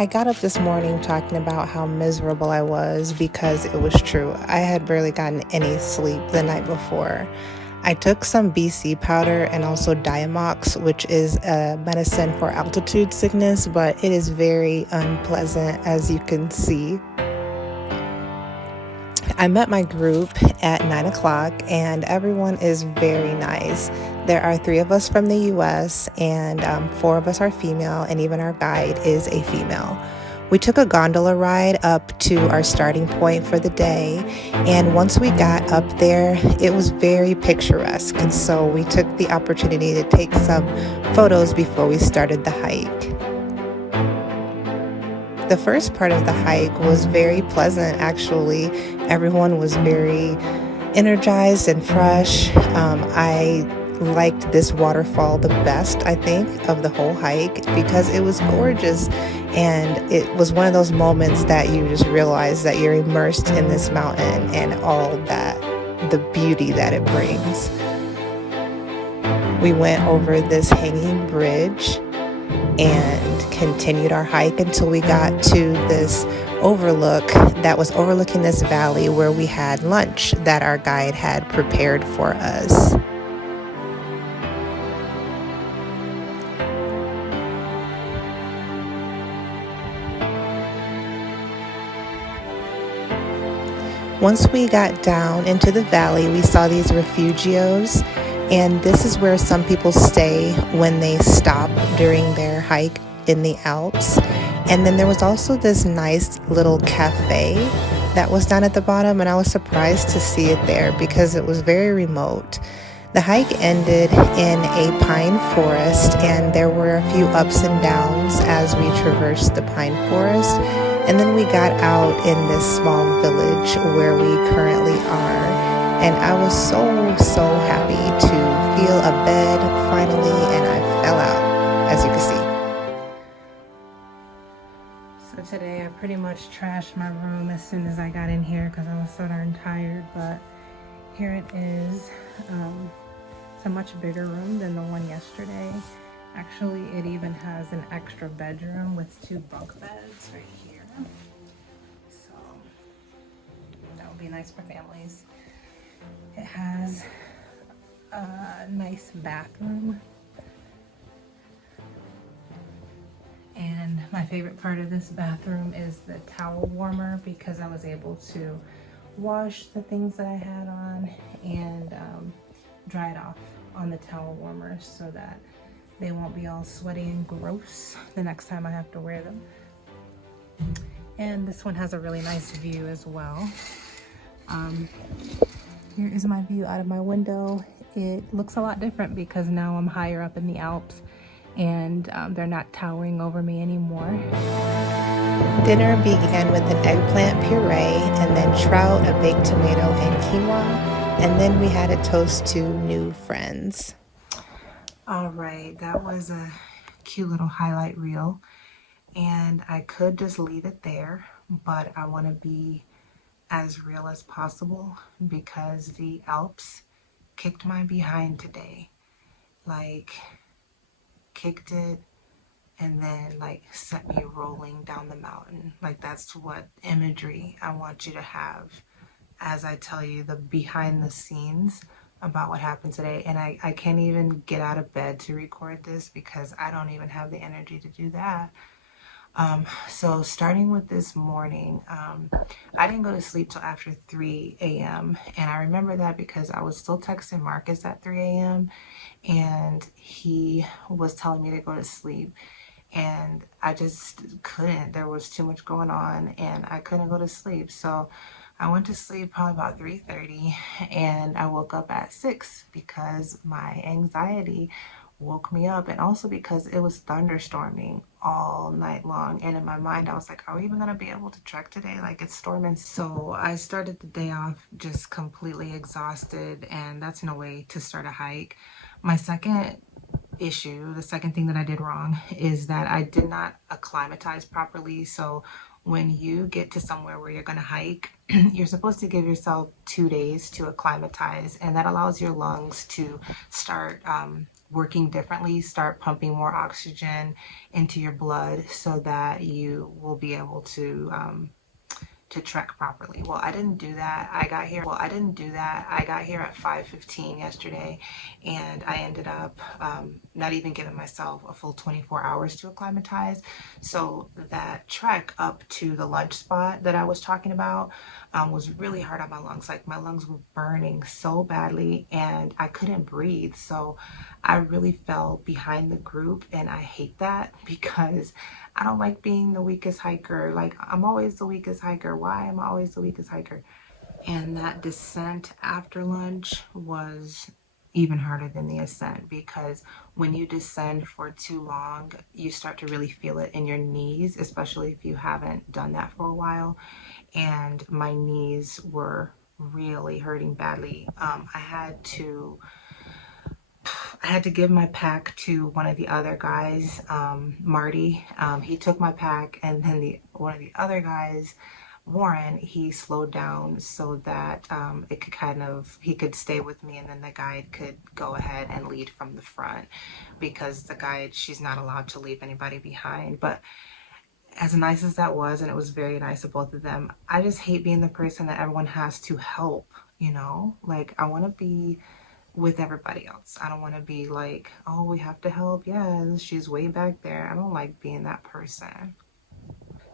I got up this morning talking about how miserable I was because it was true. I had barely gotten any sleep the night before. I took some BC powder and also Diamox, which is a medicine for altitude sickness, but it is very unpleasant, as you can see. I met my group at 9 o'clock and everyone is very nice. There are 3 of us from the US and 4 of us are female, and even our guide is a female. We took a gondola ride up to our starting point for the day, and once we got up there, it was very picturesque, and so we took the opportunity to take some photos before we started the hike. The first part of the hike was very pleasant, actually. Everyone was very energized and fresh. I liked this waterfall the best, I think, of the whole hike because it was gorgeous, and it was one of those moments that you just realize that you're immersed in this mountain and all that, the beauty that it brings. We went over this hanging bridge and continued our hike until we got to this overlook that was overlooking this valley where we had lunch that our guide had prepared for us. Once we got down into the valley, we saw these refugios, and this is where some people stay when they stop during their hike in the Alps. And then there was also this nice little cafe that was down at the bottom, and I was surprised to see it there because it was very remote. The hike ended in a pine forest, and there were a few ups and downs as we traversed the pine forest. And then we got out in this small village where we currently are. And I was so happy to feel a bed finally, and I fell out, as you can see. So today I pretty much trashed my room as soon as I got in here because I was so darn tired, but here it is. It's a much bigger room than the one yesterday. Actually, it even has an extra bedroom with 2 bunk beds right here. So that would be nice for families. It has a nice bathroom. And my favorite part of this bathroom is the towel warmer because I was able to wash the things that I had on and dry it off on the towel warmer so that they won't be all sweaty and gross the next time I have to wear them. And this one has a really nice view as well. Here is my view out of my window. It looks a lot different because now I'm higher up in the Alps and they're not towering over me anymore. Dinner began with an eggplant puree and then trout, a baked tomato, and quinoa. And then we had a toast to new friends. All right, that was a cute little highlight reel. And I could just leave it there, but I want to be as real as possible because the Alps kicked my behind today. Like, kicked it and then like set me rolling down the mountain. Like, that's what imagery I want you to have as I tell you the behind the scenes about what happened today. And I can't even get out of bed to record this because I don't even have the energy to do that. So starting with this morning, I didn't go to sleep till after 3 a.m. And I remember that because I was still texting Marcus at 3 a.m. and he was telling me to go to sleep. And I just couldn't. There was too much going on and I couldn't go to sleep. So I went to sleep probably about 3:30 and I woke up at 6 because my anxiety woke me up, and also because it was thunderstorming all night long, and in my mind I was like, are we even gonna be able to trek today? Like, it's storming. So I started the day off just completely exhausted, and that's no way to start a hike. My second issue, the second thing that I did wrong, is that I did not acclimatize properly. So when you get to somewhere where you're going to hike, you're supposed to give yourself 2 days to acclimatize, and that allows your lungs to start working differently, start pumping more oxygen into your blood so that you will be able to trek properly. Well, I didn't do that. I got here at 5:15 yesterday, and I ended up not even giving myself a full 24 hours to acclimatize. So that trek up to the lunch spot that I was talking about was really hard on my lungs. Like my lungs were burning so badly, and I couldn't breathe. So I really fell behind the group, and I hate that because I don't like being the weakest hiker. Like, I'm always the weakest hiker. Why am I always the weakest hiker? And that descent after lunch was even harder than the ascent, because when you descend for too long, you start to really feel it in your knees, especially if you haven't done that for a while. And my knees were really hurting badly. I had to give my pack to one of the other guys, Marty. He took my pack, and then one of the other guys, Warren, he slowed down so that it could he could stay with me, and then the guide could go ahead and lead from the front, because the guide, she's not allowed to leave anybody behind. But as nice as that was, and it was very nice of both of them, I just hate being the person that everyone has to help, you know? Like, I want to be with everybody else. I don't want to be like, oh, we have to help. Yeah, she's way back there. I don't like being that person.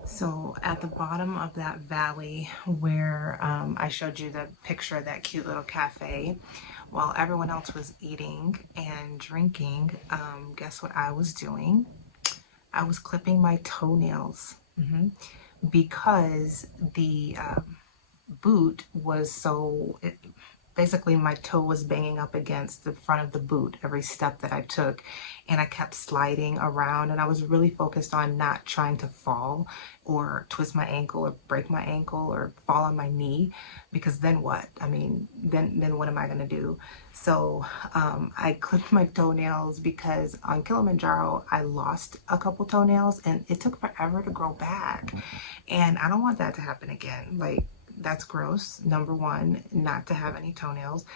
So at the bottom of that valley where I showed you the picture of that cute little cafe, while everyone else was eating and drinking, guess what I was doing? I was clipping my toenails. Because the boot was basically my toe was banging up against the front of the boot every step that I took, and I kept sliding around, and I was really focused on not trying to fall or twist my ankle or break my ankle or fall on my knee, because then what? I mean, then what am I gonna do? So I clipped my toenails because on Kilimanjaro I lost a couple toenails and it took forever to grow back, and I don't want that to happen again. Like, that's gross. Number one, not to have any toenails.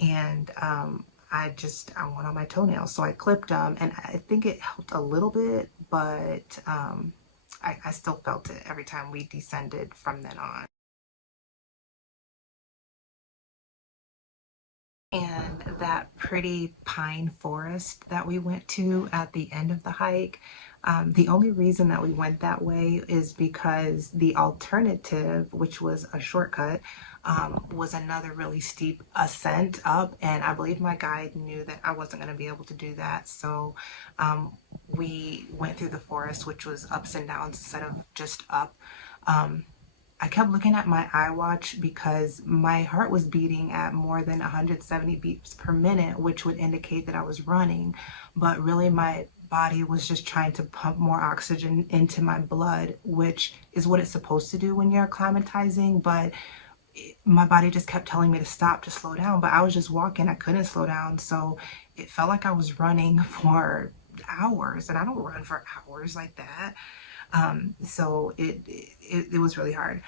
And I want on my toenails. So I clipped them, and I think it helped a little bit, but I still felt it every time we descended from then on. And that pretty pine forest that we went to at the end of the hike, the only reason that we went that way is because the alternative, which was a shortcut, was another really steep ascent up, and I believe my guide knew that I wasn't going to be able to do that. So we went through the forest, which was ups and downs instead of just up. I kept looking at my iWatch because my heart was beating at more than 170 beats per minute, which would indicate that I was running. But really, my body was just trying to pump more oxygen into my blood, which is what it's supposed to do when you're acclimatizing. But my body just kept telling me to stop, to slow down. But I was just walking, I couldn't slow down. So it felt like I was running for hours, and I don't run for hours like that. So it was really hard.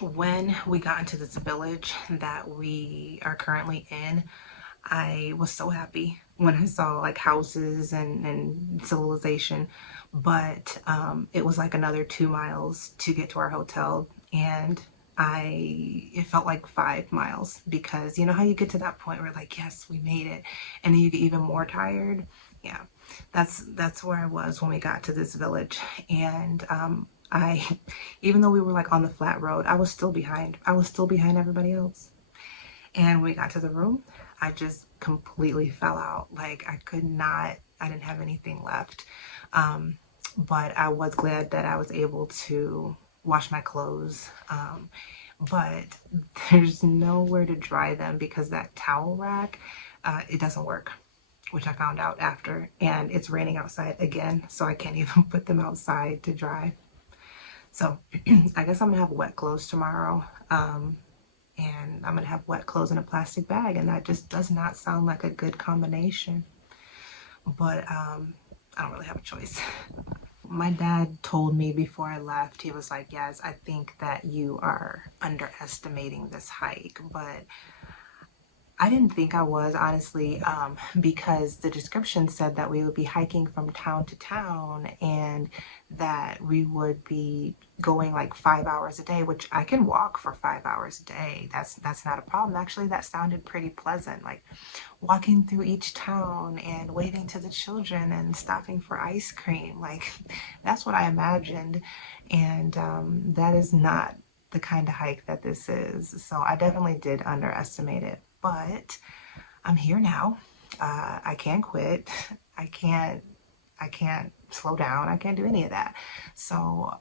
When we got into this village that we are currently in, I was so happy when I saw like houses and civilization, but it was like another 2 miles to get to our hotel, and it felt like 5 miles, because you know how you get to that point where like, yes, we made it, and then you get even more tired. Yeah, that's where I was when we got to this village. And I even though we were like on the flat road, I was still behind. I was still behind everybody else. And when we got to the room, I just completely fell out. Like, I didn't have anything left. But I was glad that I was able to wash my clothes. But there's nowhere to dry them because that towel rack, it doesn't work, which I found out after. And it's raining outside again, so I can't even put them outside to dry. So I guess I'm gonna have wet clothes tomorrow. And I'm gonna have wet clothes in a plastic bag, and that just does not sound like a good combination. But I don't really have a choice. My dad told me before I left, he was like, yes, I think that you are underestimating this hike, but I didn't think I was, honestly, because the description said that we would be hiking from town to town and that we would be going like 5 hours a day, which I can walk for 5 hours a day. That's not a problem. Actually, that sounded pretty pleasant. Like walking through each town and waving to the children and stopping for ice cream. Like that's what I imagined. And that is not the kind of hike that this is. So I definitely did underestimate it, but I'm here now. I can't quit. I can't I can't slow down. I can't do any of that. So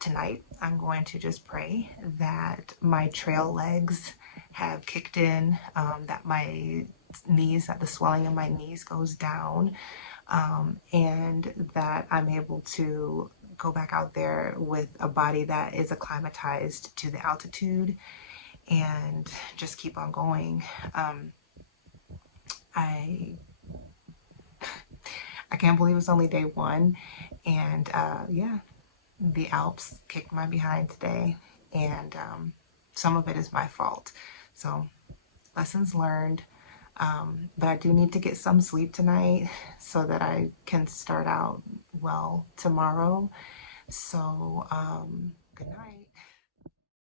tonight I'm going to just pray that my trail legs have kicked in, that my knees, that the swelling in my knees goes down, and that I'm able to go back out there with a body that is acclimatized to the altitude and just keep on going. I I can't believe it's only day one, and yeah, the Alps kicked my behind today, and some of it is my fault. So lessons learned. But I do need to get some sleep tonight so that I can start out well tomorrow. So good night.